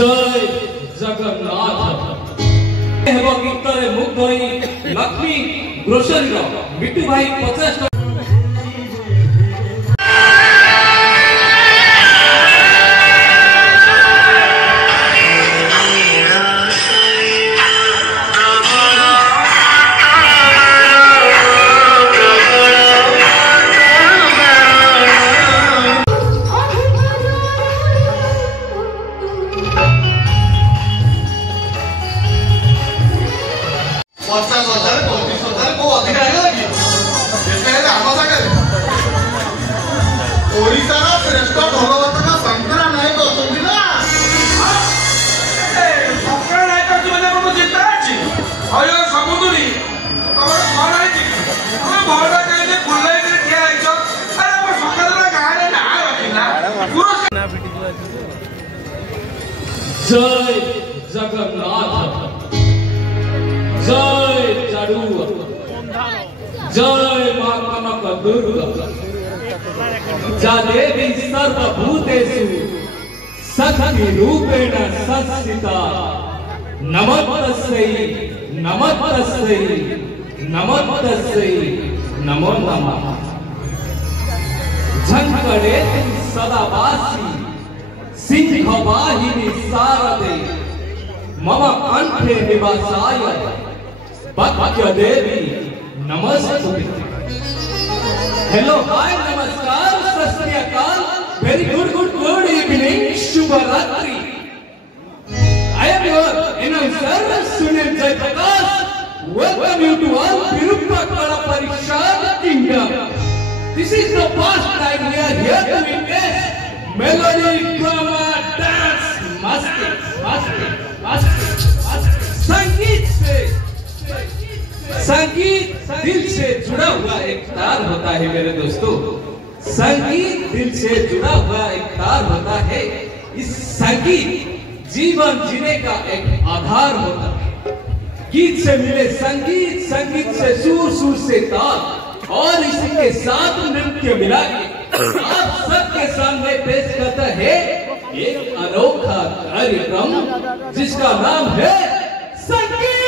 जय जगन्नाथ गीतरे मुग्ध होई लक्ष्मी ग्रोसरी बिट्टू भाई 50 जय जगन्नाथ जय चाडुआ जय मां कनक दुर्गा जा देवी सर्वभूतेषु शक्ति रूपेण संस्थिता नमस्तस्यै नमस्तस्यै नमस्तस्यै नमो नमः झंकरे सदावासी सिंहवाहिनी शारदे मम कंठे निवासाय भक्त्य देवी नमस्ते। हेलो हाय नमस्कार सत श्री अकाल वेरी गुड इवनिंग शुभ रात्रि। I am your announcer Sunil Jaiprakash. Welcome you to all Tirupakala Parishad Kingdom. This is the first time we are here to witness melody, drama, dance, संगीत दिल से जुड़ा हुआ एक तार होता है मेरे दोस्तों। संगीत दिल से जुड़ा हुआ एक तार होता है। इस संगीत जीवन जीने का एक आधार होता है। गीत से मिले संगीत, संगीत से सुर, सुर से ताल और इसी के साथ नृत्य मिला के आप सबके सामने पेश करता है एक अनोखा कार्यक्रम जिसका नाम है संगीत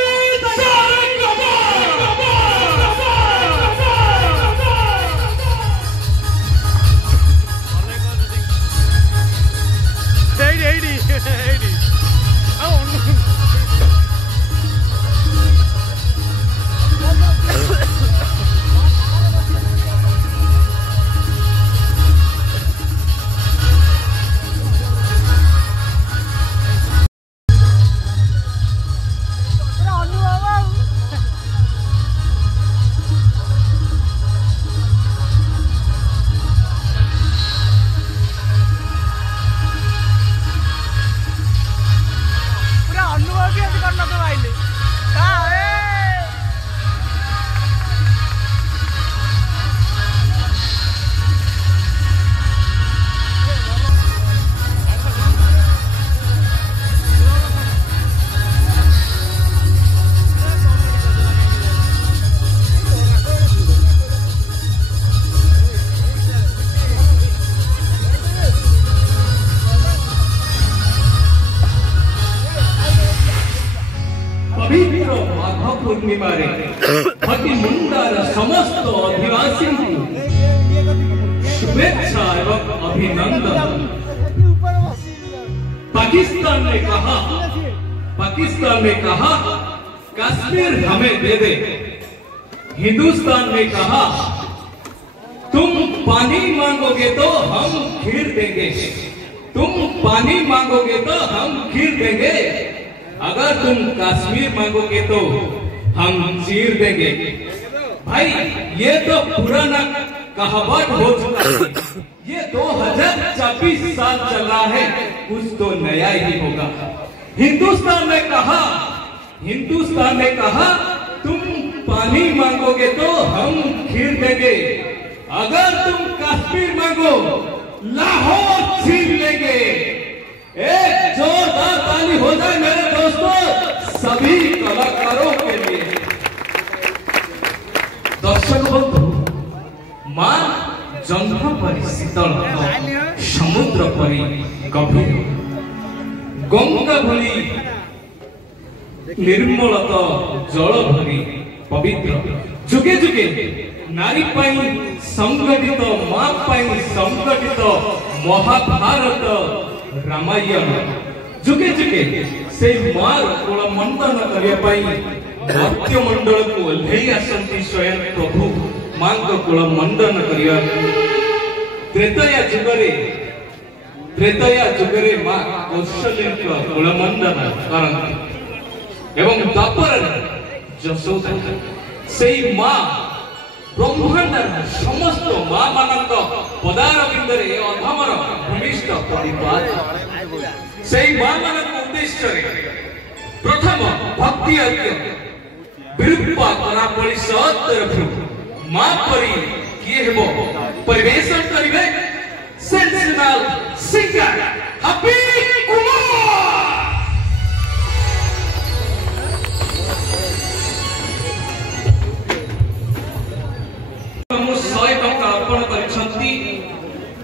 पूर्णिमारे हतिमुंडार समस्त अधिवासी शुभेच्छा एवं अभिनंदन। पाकिस्तान ने कहा कश्मीर हमें दे दे। हिंदुस्तान ने कहा तुम पानी मांगोगे तो हम खीर देंगे, तुम पानी मांगोगे तो हम खीर देंगे, अगर तुम कश्मीर मांगोगे तो हम चीर देंगे। भाई ये तो पुराना कहावत हो चुका है। ये 2024 साल चल रहा है, कुछ तो नया ही होगा। हिंदुस्तान ने कहा तुम पानी मांगोगे तो हम खीर देंगे, अगर तुम कश्मीर मांगो लाहौर छीन लेंगे। एक जोरदार ताली हो जाए मेरे दोस्तों सभी कलाकारों के लिए। दर्शक बंधु, मां जंघ परि शीतल, समुद्र परि गभीर, गंगा भली निर्मलता जल भरी पवित्र जुगे जुगे नारी पाई संगठित मां पाई संगठित महाभारत रामायण जुगे जुगे से मार कोल मंडन करिया पाई भक्त्य मंडल को ओल्हेई आसंती स्वयं प्रभु मां को कोल मंडन करिया त्रेतया जुगरे मां कौशल्य को कोल मंडन करंती एवं द्वापर यशोदा सेई मां ब्रह्मांड समस्त मां मानक पदार बिंदरे अधमर भूमिष्ठ परिपात सेई मां मानक उद्देश्य रे प्रथम भक्ति यज्ञ विरूपा करा परिषद तरफ मां परी किए हेबो परिवेशन करिवे सेंसेशनल सिंगर हैप्पी कुमार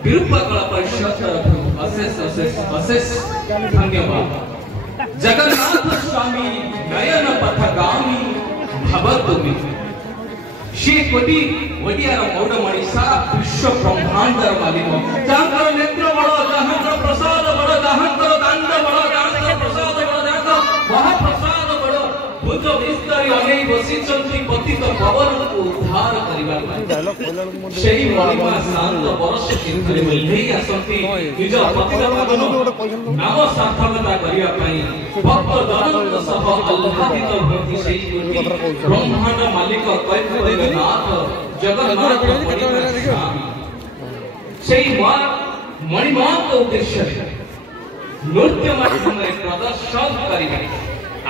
विरूपा कला परिषद तरफ अशेष धन्यवाद। जगन्नाथ स्वामी नयन पथगामी भवतुमि श्री कोटि ओडियार मौडमणि सारा विश्व ब्रह्मांडर मालिक जहांकर नेत्र बड़ जहांकर प्रसाद बड़ जहांकर दांड बड़ जहांकर प्रसाद बड़ जहांकर महाप्रसाद बड़ भुज विस्तारी अनेई बसिचंती पतित पवन को उद्धार करिबा सेही मणिमा शांत बरस तीर्थरे मिलई आसंती निज पतित पवन नाम सार्थकता करिया पई भक्त दनंद सह अल्लादित भक्ति सेही कोटि ब्रह्मांड मालिक कैफनाथ जगन्नाथ सेही मणिमा को उद्देश्य नृत्य माध्यम प्रदर्शन करिबा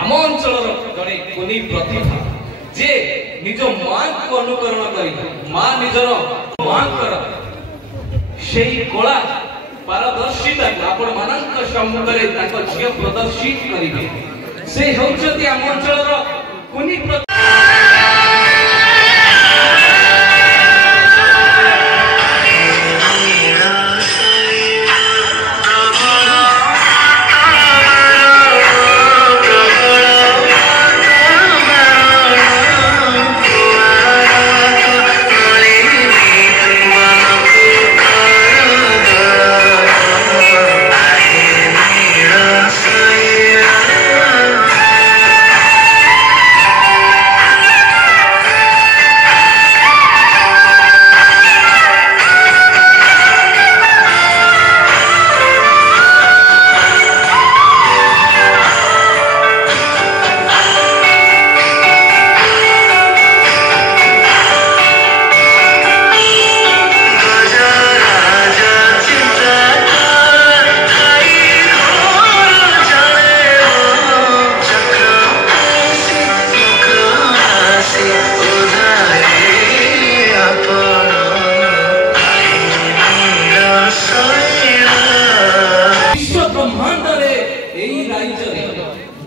आम अंचल जड़े कोनी प्रतिभा जे निज मां को अनुकरण करी मां निजर मां कर सेही कला पारदर्शिता आपण मानक सम्मुखरे ताको झियो प्रदर्शित करिवे से होचती आम अंचल कोनी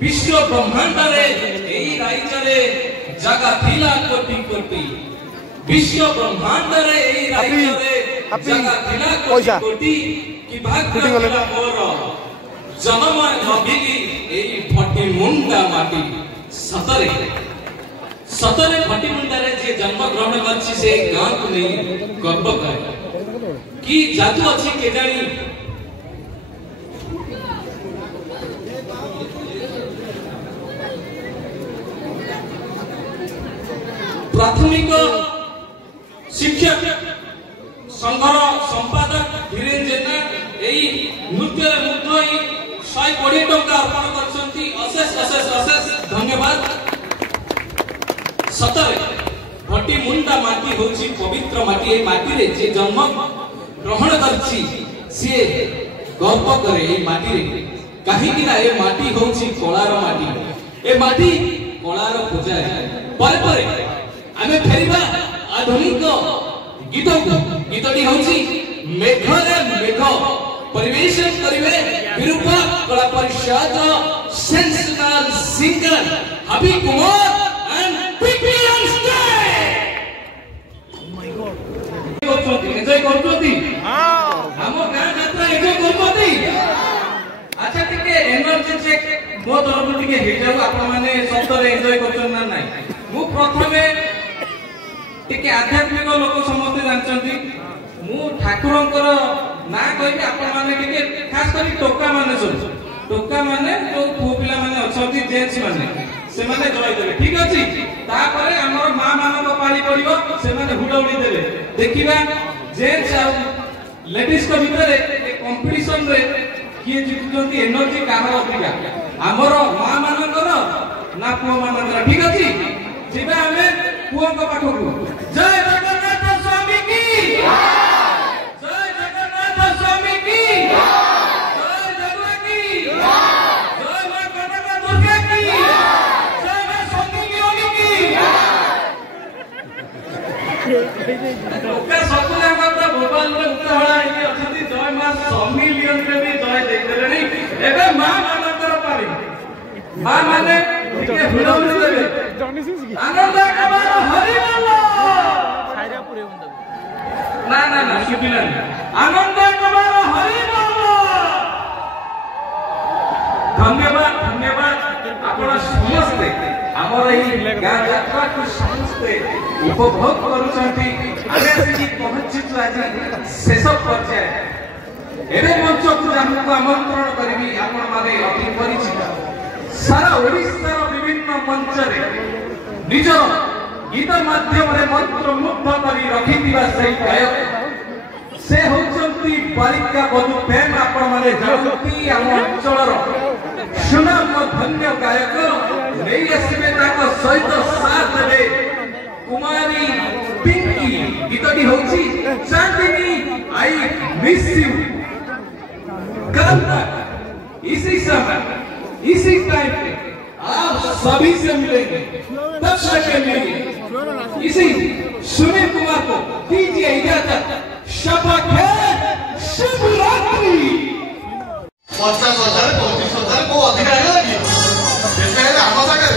विश्व ब्रह्मांड रे एई राज्य रे जगह थिला कोटि कोटि विश्व ब्रह्मांड रे एई राज्य रे जगह थिला कोटि कोटि कि भाग्य मोर जन्म नभिली एई फटी मुंडा माटी सतरे सतरे फटी मुंडा रे जे जन्म ग्रहण करछि से गां को नै गर्व करे कि जादू अछि के जानी प्राथमिक शिक्षक संघर संपादक धीरेन्द्र जेना एई नृत्य मुद्रई 120 टंका अर्पण करछंती अशेष अशेष अशेष धन्यवाद। सतरे भटी मुंडा माटी होची पवित्र माटी ए माटी रे जे जन्म ग्रहण करछि से गर्व करे ए माटी रे काहे कि ना ए माटी होची कलार माटी ए माटी कलार पूजा पर पर आमे फेरिबा आधुनिक गीत गीतटी होची मेघरे मेघ परिवेशन करिवे Virupa Kala Parishad sensational singer Happy Kumar and पीपी on stage. Oh my god enjoy करतोती हां हम गां यात्रा एंजॉय करतोती अच्छा टिके एनर्जी तरफ टिके हे जाऊ आपण माने सतरे एन्जॉय करछन ना नाही मु प्रथमे टिके आध्यात्मिक लोक समस्त जानछंती मु ठाकुरंकर ना कहि आपण माने टिके खास करी टोका माने सब टोका माने जो पुओ पिला माने अछंती जेंट्स माने से माने जय देबे ठीक अछि तापरे हमर मां मानक पाली पड़िबो से माने हुडौडी देबे देखिबा जेंट्स आ लेडीज को भितर ए कंपटीशन रे किए जितुचंती एनर्जी काहर अधिका हमर मां मानकर ना पुओ मानकर ठीक अछि जिबे हमें पुओ को पाठकु जय जगन्नाथ स्वामी की जय जगन्नाथ स्वामी की जय जगुआ की जय मां कनक दुर्गा की जय मां संगीलियोनी की ओका सपुला का भोपाल रे उता हळा हे अछती जय मां संगीलियोन रे भी जय देख देलेनी एबे मां मानकर पारी मां माने टिके भिडौली देबे आनंद कबार हरि बोलो छायरापुरे बंद ना ना सुबिला आनंद कबार हरि बोलो धन्यवाद धन्यवाद आपण समस्त हमर एही गां यात्रा को समस्त उपभोग करूछंती आगे से पहुंचित आज शेष पर्याय एबे मंच को हमको आमंत्रण करबी आपण माने अति परिचित सारा ओडिसा विभिन्न मंच रे निज गीत माध्यम रे मंत्र मुग्ध करी रखितिबा सही गायक से होचंती बालिका बधु प्रेम आपण माने जानती हम अंचल रो सुनाम धन्य गायक नै आसीबे ताको सहित साथ रे कुमारी पिंकी गीतटी होची चांदनी आई मिस यू कांता इसी समय इसी टाइम पे आप सभी से मिलेंगे तब तक के लिए इसी सुनील कुमार को दीजिए इजाजत शपथ है शुभ रात्रि 50,000 35,000 को अधिक आएगा लगी जैसे है हम सागर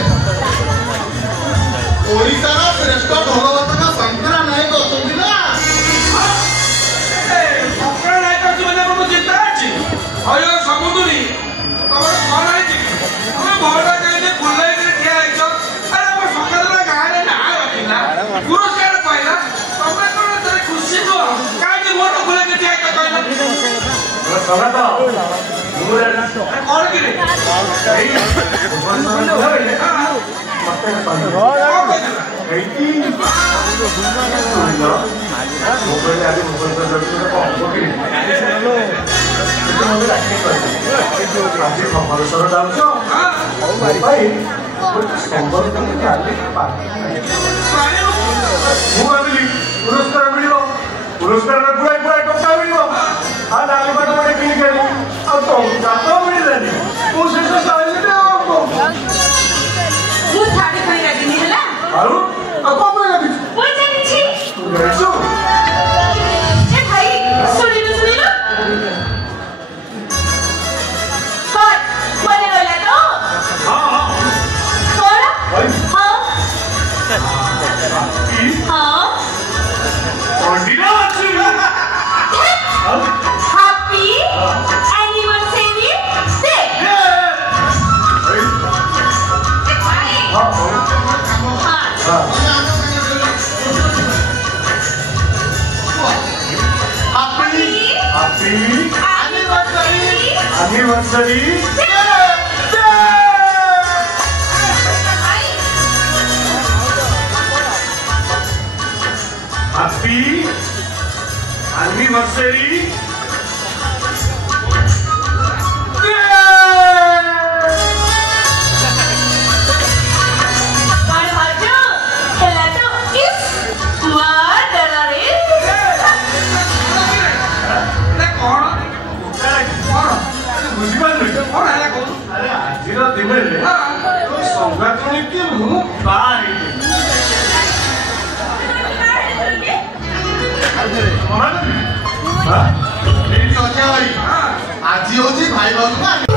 ओडिसा रा श्रेष्ठ भगवत का शंकर नायक अछंती ना शंकर नायक जोने को चिंता अछि अयो समुद्री तमर कोन आछि हम भवडा कहले खुल्ले के ठिया आइछो अरे हम शंकर रा गाने ना रखिना पुरस्कार पाइला तमे तो तरे खुशी को काहे मोर खुले के ठिया कहला सदा तो मुरे कौन की पुरस्कार मिल पुरस्कार बुढ़ाई बुढ़ाई टका मिल हाँ डाली बाट बड़े किन गई अब तो जाता मिल रही तू से साइज दे आपको तू थाड़ी खाई लगी नहीं हला आलू अब कौन बोलेगा बीच वो जानी छी तू कैसो ए भाई सुनी लो कौन बोले वाला तो हाँ हाँ कौन हाँ हाँ ordinary happy anniversary day anniversary happy anniversary आज हूँ भाई बाबू